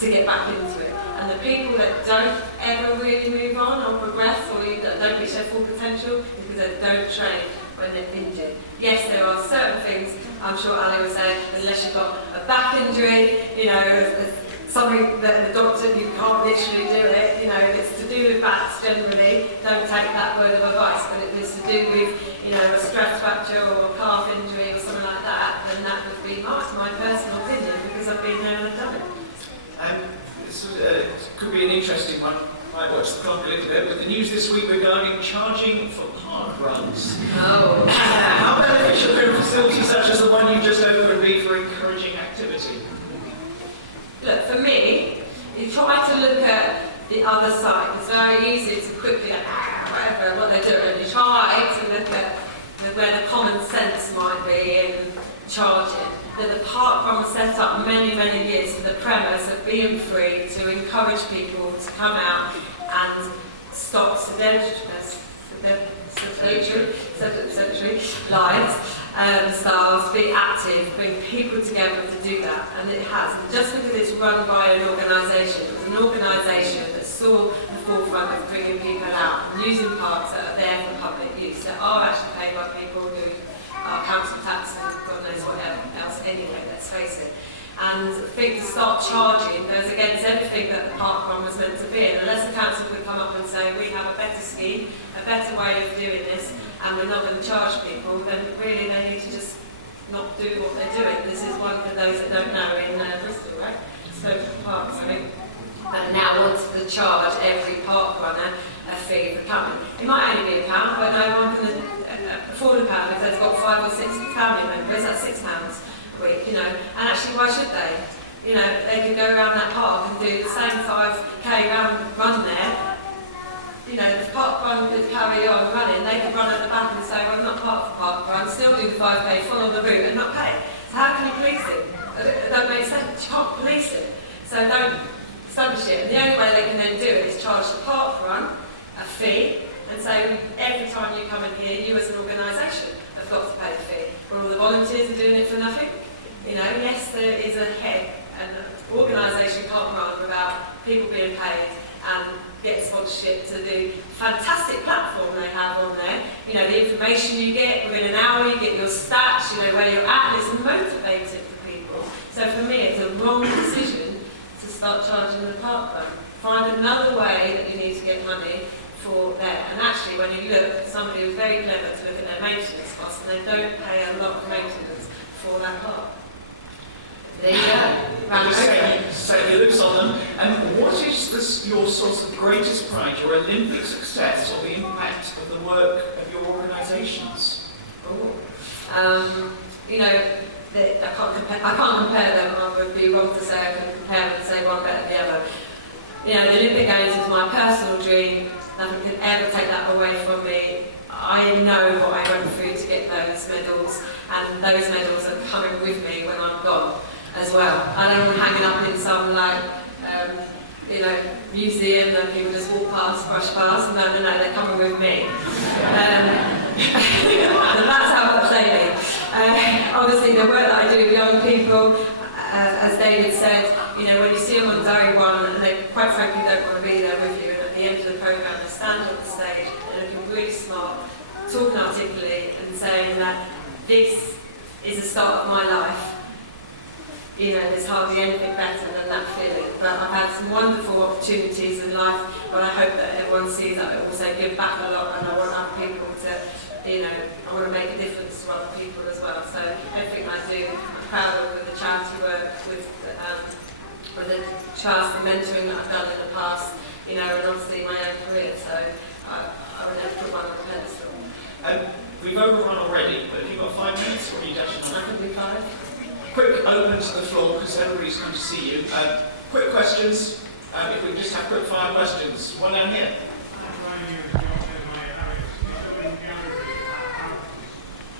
to get back into it. And the people that don't ever really move on or progress or don't reach their full potential is because they don't train when they're injured. Yes, there are certain things, I'm sure Ali was saying, unless you've got a back injury, something that the doctor, you can't literally do it, if it's to do with backs generally, don't take that word of advice, but if it's to do with, a stress fracture or a calf injury or something like that, then that would be my personal opinion, because I've been there and I've done it. This could be an interesting one. Might watch the clock a little bit, but the news this week regarding charging for park runs. Oh. How beneficial could a facility such as the one you just opened be for encouraging activity? Look, for me, you try to look at the other side. It's very easy to quickly, whatever, what they're doing. You try to look at where the common sense might be in charging. That the park run was set up many, many years for the premise of being free to encourage people to come out and stop sedentary lives, styles, be active, bring people together to do that, and it has. And just because it's run by an organisation, it was an organisation that saw the forefront of bringing people out and using parks that are there for public use, that are actually paid by people who are council tax and God knows what else anyway, let's face it. And I think to start charging goes against everything that the park run was meant to be. And unless the council could come up and say, we have a better scheme, a better way of doing this, and we're not going to charge people, then really they need to just not do what they're doing. This is one for those that don't know in Bristol, right? Stoke Parks, I think. And now wants to charge every park runner a fee for coming. It might only be £1, but no one can afford £1 if they've got 5 or 6 family members. That's £6 a week, And actually, why should they? They could go around that park and do the same 5k run there. The park run could carry on running. They could run at the back and say, well, I'm not part of the park run, still do the 5k, follow the route and not pay. So how can you police it? It don't make sense. You can't police it. So don't establish it. And the only way they can then do it is charge the park run a fee and say, every time you come in here, you as an organisation have got to pay the fee. Where all the volunteers are doing it for nothing. Yes, there is a head, and an organisation can't run without people being paid and getting sponsorship sponsorship to the fantastic platform they have on there. You know, the information you get within an hour, you get your stats, you know, where you're at, and it's motivated for people. So for me, it's a wrong decision to start charging the park run. Find another way that you need to get money for that. And actually, when you look, somebody was very clever to look at their maintenance costs, and they don't pay a lot of maintenance for that park. There you go. So it looks on them. And what is your sort of greatest pride, your Olympic success, or the impact of the work of your organisations? You know, I can't compare them. I would be wrong to say I can compare them and say one better than the other. You know, the Olympic Games is my personal dream. Nothing can ever take that away from me. I know what I went through to get those medals, and those medals are coming with me when I'm gone as well. I don't want them hanging up in some you know, museum that people just walk past, brush past. No, they're coming with me. And that's how much they mean. Obviously, the work that I do with young people, as David said, you know, when you see them on day one, and they quite frankly don't want to be there with you, and at the end of the programme, they stand on the stage and looking really smart, talking articulately, and saying that this is the start of my life. You know, there's hardly anything better than that feeling. But I've had some wonderful opportunities in life, but I hope that everyone sees that I also give back a lot, and I want other people to, you know, I want to make a difference to other people as well. So everything I do, I'm proud of with the charity work, with the charity mentoring that I've done in the past, you know, and obviously my own career. So I would never put one on a pedestal. We've overrun already, but have you got 5 minutes, or are you dashing on? I can do 5. Quick open to the floor, because everybody's going to see you. Quick questions. If we just have quick fire questions. One down here.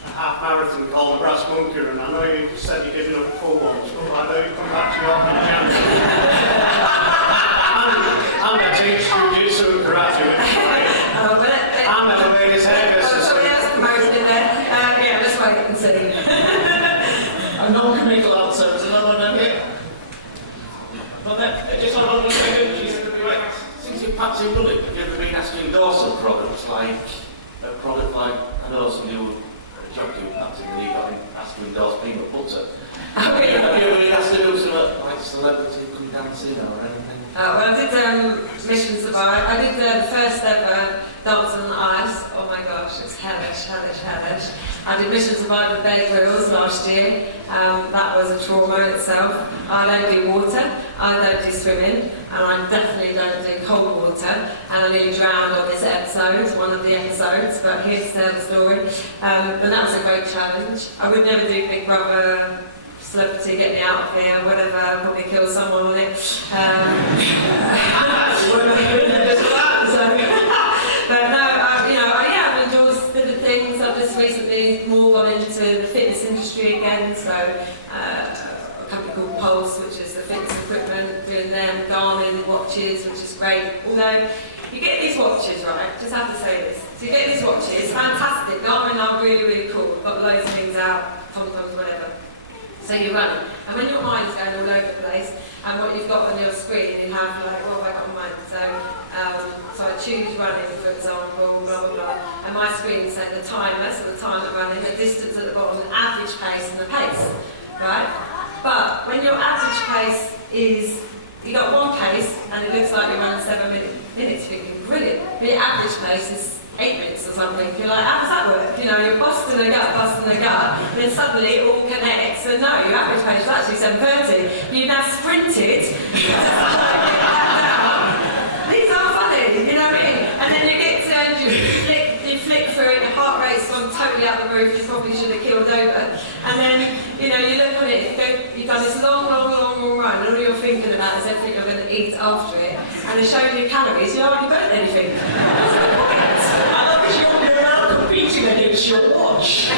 A half marathon called the Brass Bunker, and I know you said you're giving up full ones, but I know you come back to your open I'm a teach jiu-jitsu and karate. I'm never made his hairdresser. Somebody else promoted in there. Yeah, let's wait and see. A non-committal answer. There's another one down here. Not there. Just hold on 1 second. She's going to be right. Since you're perhaps in running, have you ever been asked to endorse some products like a product like, I know somebody who jockey perhaps in the league got asked to endorse peanut butter. Have you ever been asked to do something like celebrity come dancing or anything? Well, I did Mission Survive. I did the first ever Dance on Ice. Oh my gosh, it's hellish, hellish, hellish. I did Mission Survive with Bear Grylls last year. That was a trauma in itself. I don't do water, I don't do swimming, and I definitely don't do cold water. And I nearly drowned on this episode, one of the episodes, but here's the story. But that was a great challenge. I would never do Big Brother, Celebrity, Get Me Out of Here, whatever, probably kill someone on it. But no, you know, I've enjoyed different things. I've just recently more gone into the fitness industry again, so a company called Pulse, which is the fitness equipment, doing them, Garmin watches, which is great. Although, you get these watches, right, just have to say this. So you get these watches, fantastic, Garmin are really, really cool, got loads of things out, TomToms, whatever. So you're running, and when your mind's going all over the place, and what you've got on your screen, you have like, what have I got on mine? So I choose running, for example, blah, blah, blah, and my screen says the timer, so the time I'm running, the distance at the bottom, the average pace and the pace, right? But when your average pace is, you got one pace, and it looks like you're running 7 minutes, you're thinking, brilliant. But your average pace is 8 minutes or something. You're like, how does that work? You know, you're busting a gut, and then suddenly it all connects. So no, your average pace is actually 7:30. You've now sprinted. These are funny, you know what I mean? And then you get to the end, you flick through it, your heart rate's gone totally out the roof, you probably should have killed over. And then, you know, you look at it, you've done this long run, and all you're thinking about is everything you're going to eat after it. And it shows you calories, you haven't burnt anything. What's the point? You're now competing against your watch. You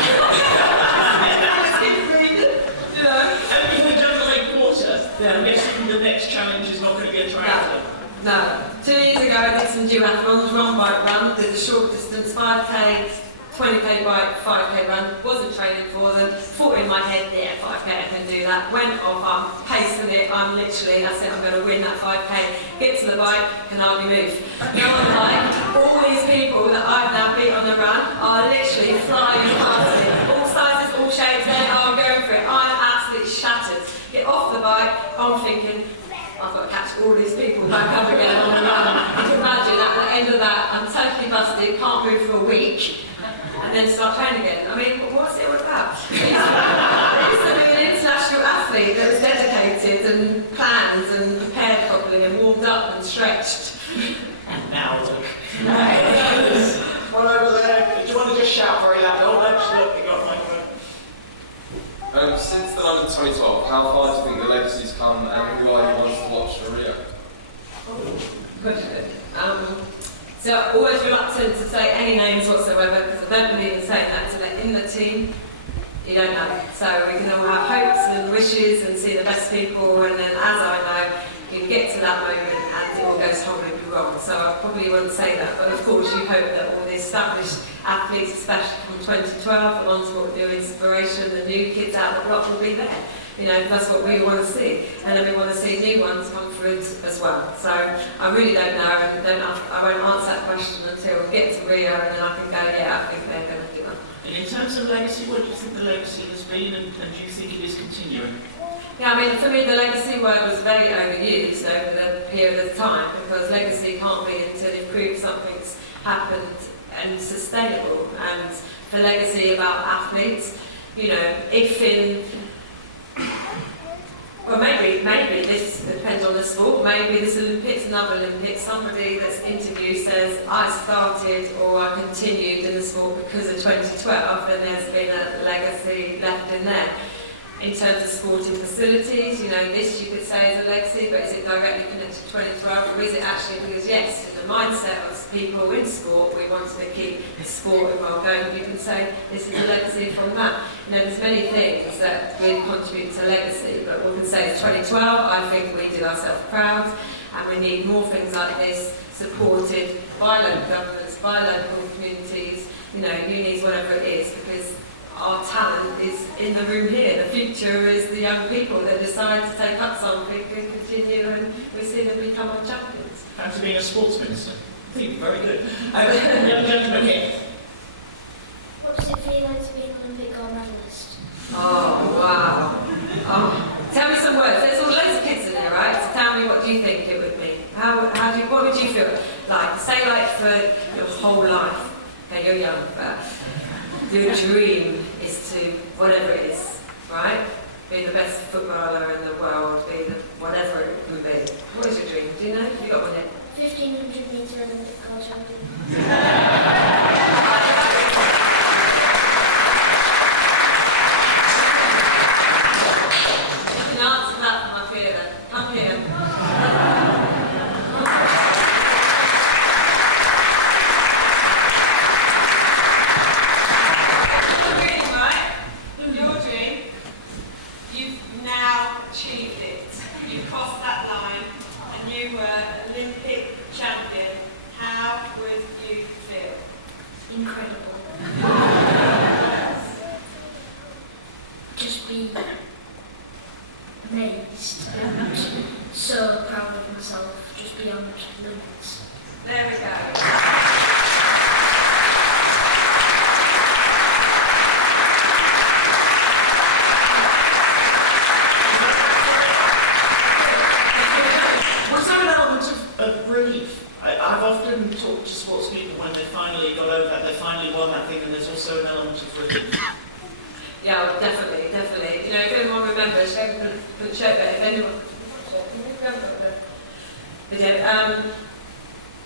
know? And if we don't like water, then I'm guessing the next challenge is not going to be a triathlon. No. 2 years ago I did some duathlons, run, bike, run, did a short distance, 5K, 20k bike, 5k run, wasn't training for them, thought in my head, yeah, 5k I can do that, went off, I'm pacing it, I'm literally, I said I'm going to win that 5k, get to the bike, can hardly move. Now I'm like, all these people that I've now beat on the run are literally flying past me, all sizes, all shapes, they are going for it, I'm absolutely shattered. Get off the bike, I'm thinking, I've got to catch all these people back up again on the run. You can imagine at the end of that, I'm totally busted, can't move for a week, and then start training again. I mean, what's it all about? It used to be an international athlete that was dedicated and planned and prepared properly and warmed up and stretched. And now look. One over there. Do you want to just shout very loud? Oh, look, you got a microphone. Since the London 2012, how far do you think the legacy's come, and who are you ones to watch for Rio? Question. So I'm always reluctant to say any names whatsoever because I don't believe in saying that until they're in the team. You don't know. So we can all have hopes and wishes and see the best people, and then as I know, you get to that moment and it all goes horribly wrong. So I probably wouldn't say that, but of course you hope that all the established athletes, especially from 2012, the ones who are new inspiration, the new kids out the block will be there. You know, that's what we want to see. And then we want to see new ones come through as well. So I really don't know, and I won't answer that question until we get to Rio, and then I can go, yeah, I think they're going to do that. And in terms of legacy, what do you think the legacy has been, and do you think it is continuing? Yeah, I mean, for me, the legacy word was very overused over the period of time, because legacy can't be until you've proved something's happened and sustainable. And for legacy about athletes, you know, if in, well, maybe this depends on the sport, maybe this Olympics, another Olympics, somebody that's interviewed says, I started or I continued in the sport because of 2012, then there's been a legacy left in there. In terms of sporting facilities, you know, this you could say is a legacy, but is it directly connected to 2012, or is it actually because, yes, in the mindset of people in sport, we want to keep the sport involved going, you can say this is a legacy from that. You know, there's many things that really contribute to legacy, but we can say it's 2012, I think we did ourselves proud, and we need more things like this supported by local governments, by local communities, you know, unis, whatever it is, because our talent is in the room here. The future is the young people that decide to take up something and continue, and we see them become our champions. Fancy being a sports minister? I think very good. Young gentleman here. What does it feel like to be an Olympic gold medalist? Oh, wow. Oh, tell me some words. There's all loads of kids in there, right? So tell me, what do you think it would be? What would you feel like? Say like for your whole life. Okay, you're young, but your dream is to, whatever it is, right? Be the best footballer in the world, be the, whatever it can be. What is your dream? Do you know? Have you got one yet? 1500 metre Olympic gold champion. You can answer that from up here then. Come here. Your dream, you've now achieved it. You've crossed that line and you were Olympic champion. How would you feel? Incredible. Just be amazed and so proud of myself, just beyond limits. There we go. Relief. I've often talked to sports people when they finally got over that, they finally won that thing, and there's also an element of relief. Yeah, well, definitely. You know, if anyone remembers, I couldn't show that. If anyone,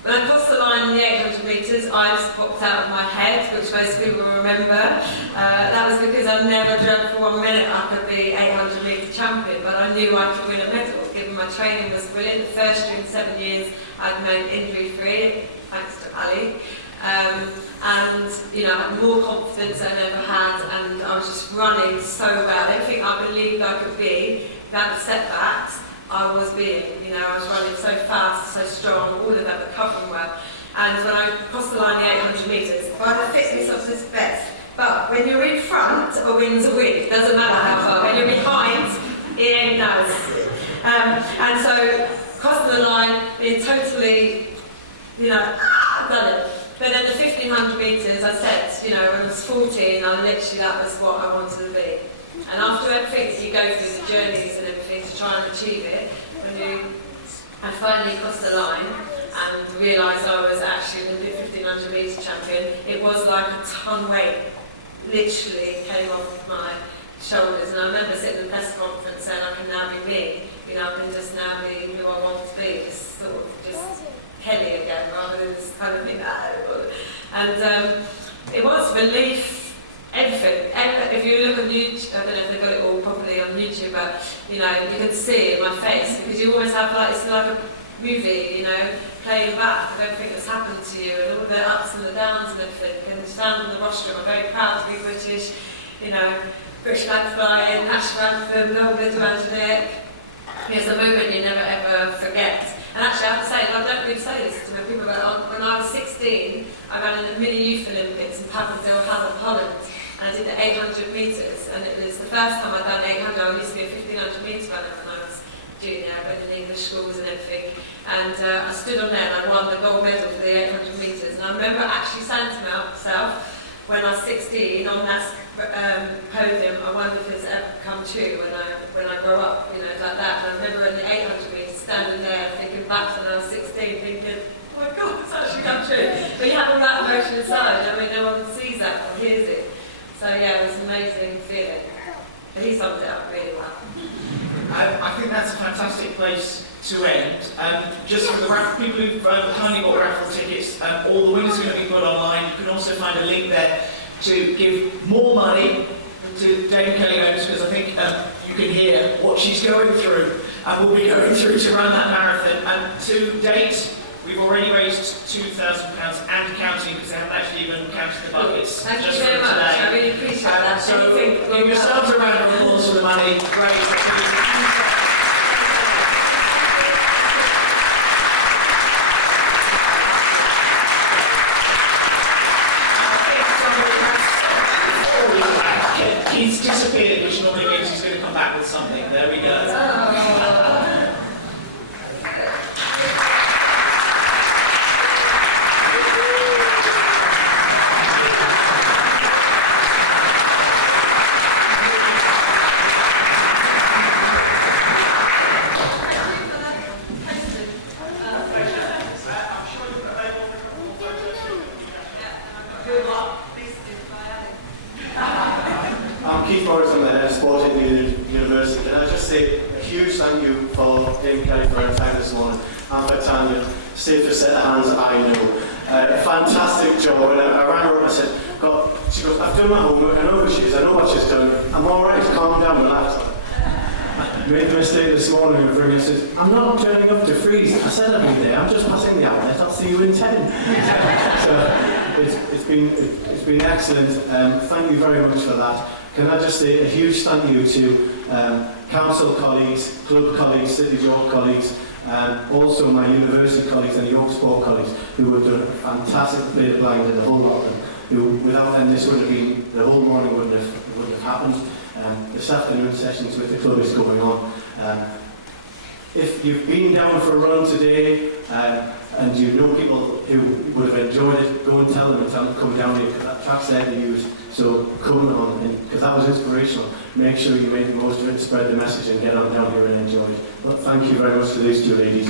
when I crossed the line in the 800 metres, I just popped out of my head, which most people will remember. That was because I never dreamt for 1 minute I could be 800 metre champion, but I knew I could win a medal, given my training was brilliant. The first year in 7 years, I'd made injury-free, thanks to Ali. And, you know, I had more confidence than I ever had, and I was just running so well. Everything I believed I could be, without the setbacks, I was being, you know, I was running so fast, so strong, all of that, recovering well. And when I crossed the line the 800 metres, by the fitness of this vest. But when you're in front, a win's a win. It doesn't matter how far. When you're behind, it ain't nice. And so, crossing the line, being totally, I've done it. But then the 1500 metres, I said, when I was 14, that was what I wanted to be. And after everything that you go through, the journeys and everything to try and achieve it, I finally crossed the line and realised I was actually the 1500 metre champion, it was like a ton weight literally came off my shoulders. And I remember sitting in the press conference saying, I can now be me, I can just now be who I want to be, just sort of just Kelly again, rather than this kind of thing. And it was relief. Everything. If you look on YouTube, I don't know if they've got it all properly on YouTube, but you can see it in my face, because you always have it's like a movie, playing back of everything that's happened to you and all the ups and the downs and everything. And stand on the rostrum, I'm very proud to be British, British flag flying, national anthem, no glitter around your neck. It's a moment you never ever forget. And actually, I have to say, and I don't really say this to my people, but when I was 16, I ran in the Mini Youth Olympics in Papendale, Holland. And I did the 800 metres, and it was the first time I'd done 800. I used to be a 1500 metre runner when I was junior. I went in English schools and everything. And I stood on there and I won the gold medal for the 800 metres. And I remember actually saying to myself, when I was 16, on that podium, I wonder if it's ever come true when I grow up, like that. And I remember in the 800 metres, standing there, thinking back to when I was 16, thinking, oh my God, it's actually come true. But you have all that emotion inside. No one sees that or hears it. So yeah, it was an amazing feeling. But he summed it up really well. I think that's a fantastic place to end. Just for the people who've kindly got raffle tickets, all the winners are going to be put online. You can also find a link there to give more money to Dame Kelly Holmes, because I think you can hear what she's going through and will be going through to run that marathon. And to date, we've already raised £2,000 and counting, because they haven't actually even counted the buckets. Thank you very much. I really appreciate that. So give yourselves a round of applause for the money. Great. He's disappeared, which normally means he's going to come back with something. There we go. University. Can I just say a huge thank you for Dame Kelly for her time this morning, and for Tanya, safe to set of hands, I know. Fantastic job, and I rang her up and I said, God, she goes, I've done my homework, I know who she is, I know what she's done, I'm alright, calm down, relax. I made the mistake this morning of ringing and said, I'm not turning up to freeze. I said I'll be there, I'm just passing the outlet, I'll see you in 10. So it's been excellent, thank you very much for that. Can I just say a huge thank you to council colleagues, club colleagues, City York colleagues, also my university colleagues and York Sport colleagues, who have done a fantastic play the blind, and a whole lot of them, who without them this would have been, the whole morning wouldn't have happened. This afternoon sessions with the club is going on. If you've been down for a run today and you know people who would have enjoyed it, go and tell them to come down here, because that track's there to use. So come on, because that was inspirational. Make sure you make the most of it, spread the message and get on down here and enjoy it. But thank you very much to these two ladies.